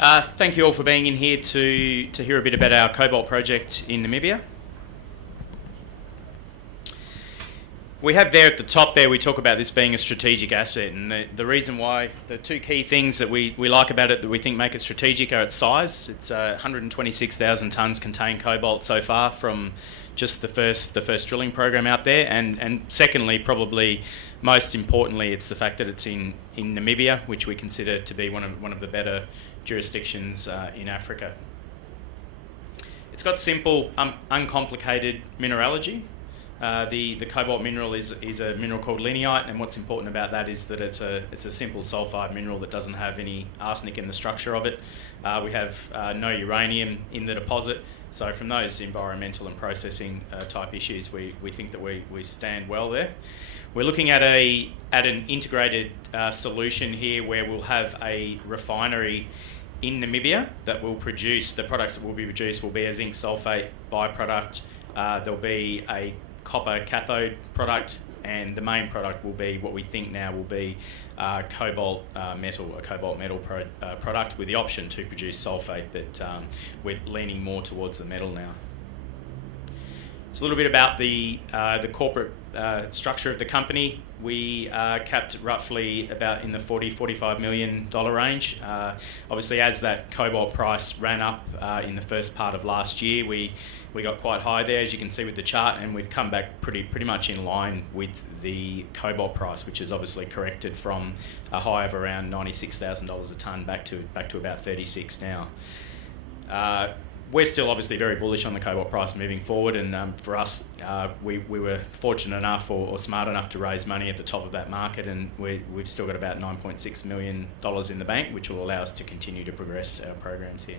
Thank you all for being in here to hear a bit about our cobalt project in Namibia. We have there at the top there, we talk about this being a strategic asset, and the reason why, the two key things that we like about it that we think make it strategic are its size. It's 126,000 tonnes contained cobalt so far from just the first drilling program out there, and secondly, probably most importantly, it's the fact that it's in Namibia, which we consider to be one of the better jurisdictions in Africa. It's got simple, uncomplicated mineralogy. The cobalt mineral is a mineral called lignite, and what's important about that is that it's a simple sulfide mineral that doesn't have any arsenic in the structure of it. We have no uranium in the deposit, so from those environmental and processing type issues, we think that we stand well there. We're looking at an integrated solution here where we'll have a refinery in Namibia that will produce, the products that will be produced will be a zinc sulfate byproduct. There'll be a copper cathode product, and the main product will be what we think now will be cobalt metal, a cobalt metal product with the option to produce sulfate, but we're leaning more towards the metal now. It's a little bit about the corporate structure of the company. We capped roughly about in the $40-45 million range. Obviously, as that cobalt price ran up in the first part of last year, we got quite high there, as you can see with the chart, and we've come back pretty much in line with the cobalt price, which has obviously corrected from a high of around $96,000 a tonne back to about 36 now. We're still obviously very bullish on the cobalt price moving forward, and for us, we were fortunate enough or smart enough to raise money at the top of that market, and we've still got about $9.6 million in the bank, which will allow us to continue to progress our programs here.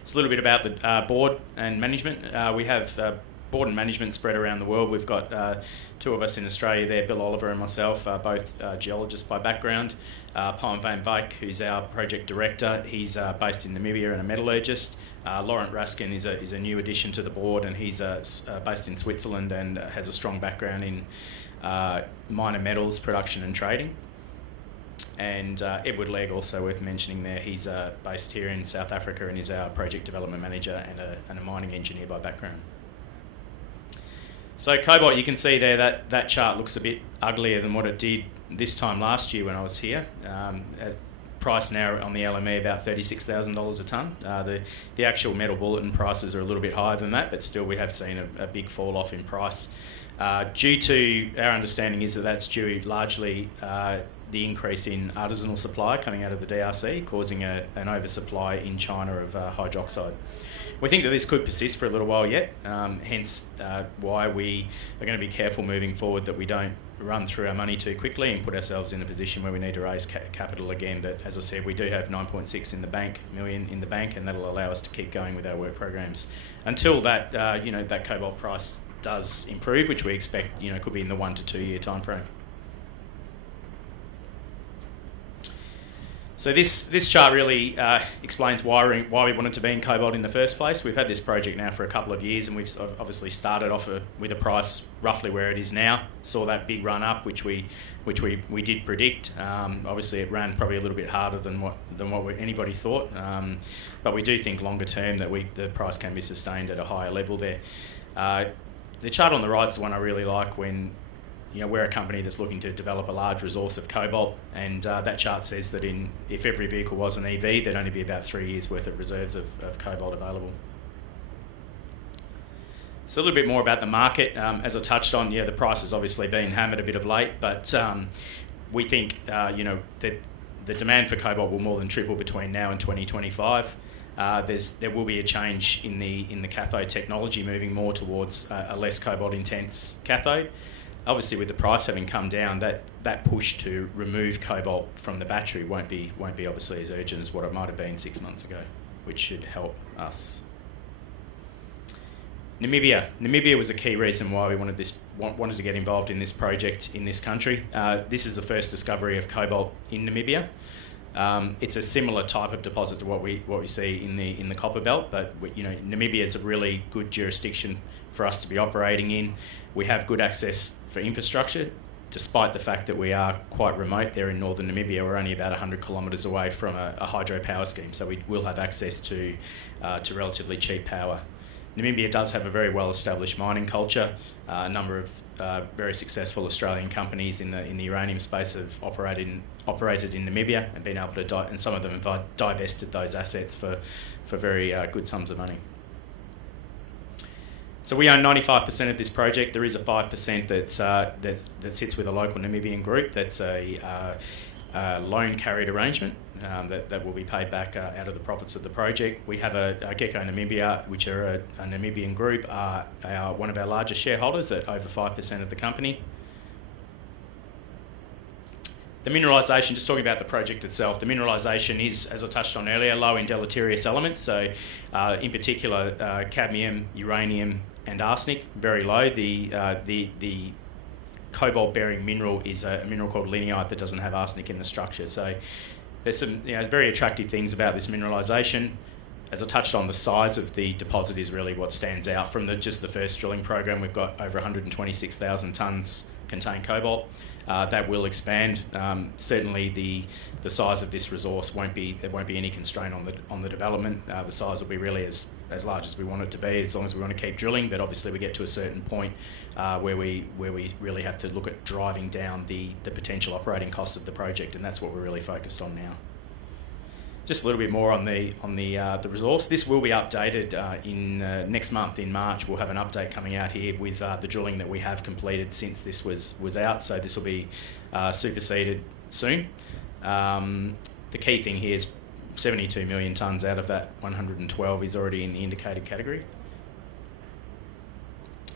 It's a little bit about the board and management. We have board and management spread around the world. We've got two of us in Australia there, Bill Oliver and myself, both geologists by background. Pam van Wyk, who's our project director, he's based in Namibia and a metallurgist. Laurent Raskin is a new addition to the board, and he's based in Switzerland and has a strong background in minor metals production and trading. And Edward Legg, also worth mentioning there, he's based here in South Africa and is our project development manager and a mining engineer by background. So cobalt, you can see there that chart looks a bit uglier than what it did this time last year when I was here. At price now on the LME about $36,000 a tonne. The actual metal bulletin prices are a little bit higher than that, but still we have seen a big fall off in price. Due to, our understanding is that that's due largely the increase in artisanal supply coming out of the DRC, causing an oversupply in China of hydroxide. We think that this could persist for a little while yet, hence why we are going to be careful moving forward that we don't run through our money too quickly and put ourselves in a position where we need to raise capital again. But as I said, we do have 9.6 million in the bank, and that'll allow us to keep going with our work programs until that that cobalt price does improve, which we expect could be in the 1 to 2 year time frame. So this chart really explains why we wanted to be in cobalt in the first place. We've had this project now for a couple of years, and we've obviously started off with a price roughly where it is now. Saw that big run up, which we did predict. Obviously, it ran probably a little bit harder than what anybody thought, but we do think longer term that the price can be sustained at a higher level there. The chart on the right is the one I really like when. We're a company that's looking to develop a large resource of cobalt, and that chart says that if every vehicle was an EV, there'd only be about 3 years worth of reserves of cobalt available. So a little bit more about the market. As I touched on, the price has obviously been hammered a bit of late, but we think that the demand for cobalt will more than triple between now and 2025. There will be a change in the cathode technology, moving more towards a less cobalt intense cathode. Obviously, with the price having come down, that push to remove cobalt from the battery won't be obviously as urgent as what it might have been 6 months ago, which should help us. Namibia was a key reason why we wanted to get involved in this project in this country. This is the first discovery of cobalt in Namibia. It's a similar type of deposit to what we see in the copper belt, but Namibia is a really good jurisdiction for us to be operating in. We have good access for infrastructure despite the fact that we are quite remote there in northern Namibia, we're only about 100 kilometres away from a hydropower scheme, so we will have access to relatively cheap power. Namibia does have a very well-established mining culture. A number of very successful Australian companies in the uranium space have operated in Namibia and been able to and some of them have divested those assets for very good sums of money. So we own 95% of this project. There is a 5% that sits with a local Namibian group. That's a loan carried arrangement that will be paid back out of the profits of the project. We have a Gecko Namibia, which are a Namibian group, are one of our largest shareholders at over 5% of the company. The mineralisation, just talking about the project itself, the mineralisation is, as I touched on earlier, low in deleterious elements. So in particular, cadmium, uranium and arsenic, very low. The cobalt-bearing mineral is a mineral called lignite that doesn't have arsenic in the structure. So there's some very attractive things about this mineralisation. As I touched on, the size of the deposit is really what stands out. From just the first drilling program, we've got over 126,000 tonnes contained cobalt. That will expand. Certainly the size of this resource there won't be any constraint on the development. The size will be really as large as we want it to be, as long as we want to keep drilling. But obviously we get to a certain point where we really have to look at driving down the potential operating costs of the project, and that's what we're really focused on now. Just a little bit more on the resource. This will be updated in next month in March. We'll have an update coming out here with the drilling that we have completed since this was out. So this will be superseded soon. The key thing here is 72 million tonnes out of that 112 is already in the indicated category.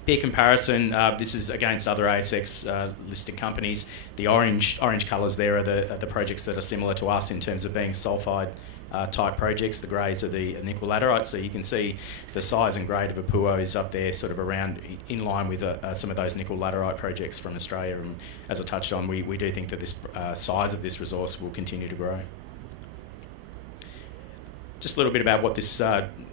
Peer comparison, this is against other ASX listed companies. The orange colours there are the projects that are similar to us in terms of being sulphide type projects. The greys are the nickel laterite. So you can see the size and grade of Apuo is up there, sort of around in line with some of those nickel laterite projects from Australia. And as I touched on, we do think that this size of this resource will continue to grow. Just a little bit about what this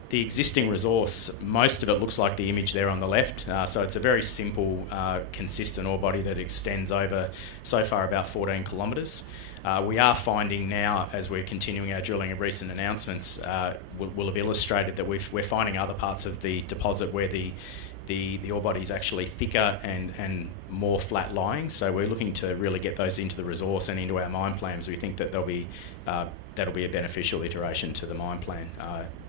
the existing resource, most of it looks like the image there on the left. So it's a very simple, consistent ore body that extends over, so far, about 14 kilometres. We are finding now, as we're continuing our drilling of recent announcements, will have illustrated that we're finding other parts of the deposit where the ore body is actually thicker and more flat lying. So we're looking to really get those into the resource and into our mine plans. We think that that'll be a beneficial iteration to the mine plan,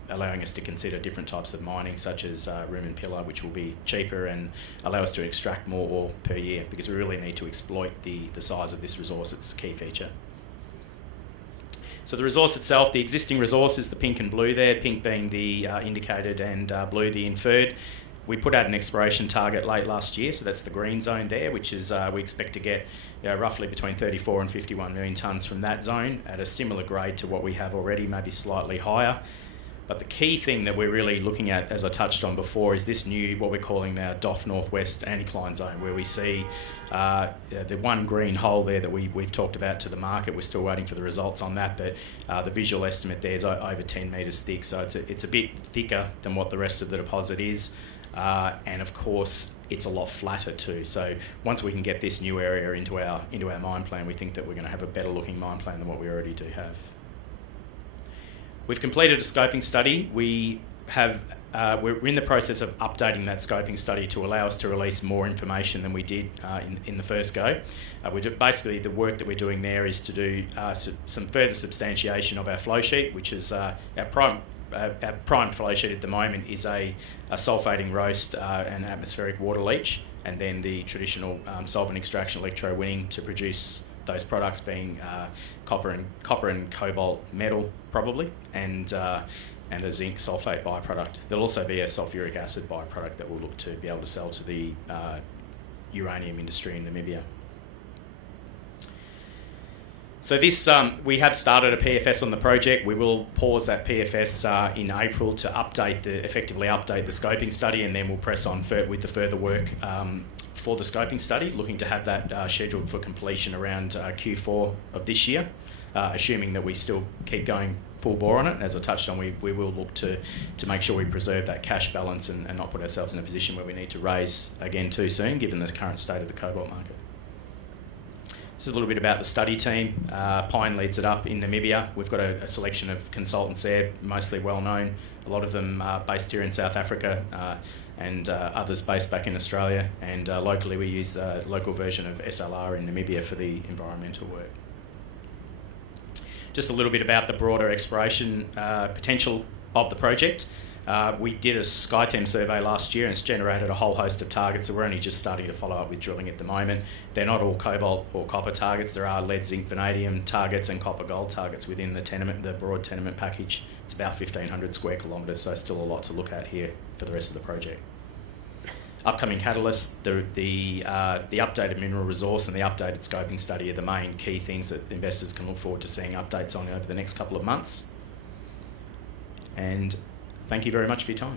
allowing us to consider different types of mining, such as room and pillar, which will be cheaper and allow us to extract more ore per year, because we really need to exploit the size of this resource. It's a key feature. So the resource itself, the existing resource is the pink and blue there, pink being the indicated and blue the inferred. We put out an exploration target late last year, so that's the green zone there, which is we expect to get roughly between 34 and 51 million tonnes from that zone at a similar grade to what we have already, maybe slightly higher. But the key thing that we're really looking at, as I touched on before, is this new, what we're calling our DOF Northwest anticline zone, where we see the one green hole there that we've talked about to the market. We're still waiting for the results on that, but the visual estimate there is over 10 metres thick, so it's a bit thicker than what the rest of the deposit is. And of course, it's a lot flatter too. So once we can get this new area into our mine plan, we think that we're going to have a better looking mine plan than what we already do have. We've completed a scoping study. We're in the process of updating that scoping study to allow us to release more information than we did in the first go. Basically, the work that we're doing there is to do some further substantiation of our flow sheet, which is our prime flow sheet at the moment is a sulphating roast and atmospheric water leach, and then the traditional solvent extraction electrowinning to produce those products being copper and cobalt metal probably, and a zinc sulfate byproduct. There'll also be a sulfuric acid byproduct that we'll look to be able to sell to the uranium industry in Namibia. So this, we have started a PFS on the project. We will pause that PFS in April to effectively update the scoping study, and then we'll press on with the further work for the scoping study, looking to have that scheduled for completion around Q4 of this year, assuming that we still keep going full bore on it. As I touched on, we will look to make sure we preserve that cash balance and not put ourselves in a position where we need to raise again too soon, given the current state of the cobalt market. This is a little bit about the study team. Pine leads it up in Namibia. We've got a selection of consultants there, mostly well known. A lot of them are based here in South Africa and others based back in Australia. And locally we use the local version of SLR in Namibia for the environmental work. Just a little bit about the broader exploration potential of the project. We did a SkyTEM survey last year and it's generated a whole host of targets, so we're only just starting to follow up with drilling at the moment. They're not all cobalt or copper targets. There are lead, zinc, vanadium targets and copper gold targets within the tenement, the broad tenement package. It's about 1,500 square kilometres, so still a lot to look at here for the rest of the project. Upcoming catalysts, the updated mineral resource and the updated scoping study are the main key things that investors can look forward to seeing updates on over the next couple of months. And thank you very much for your time.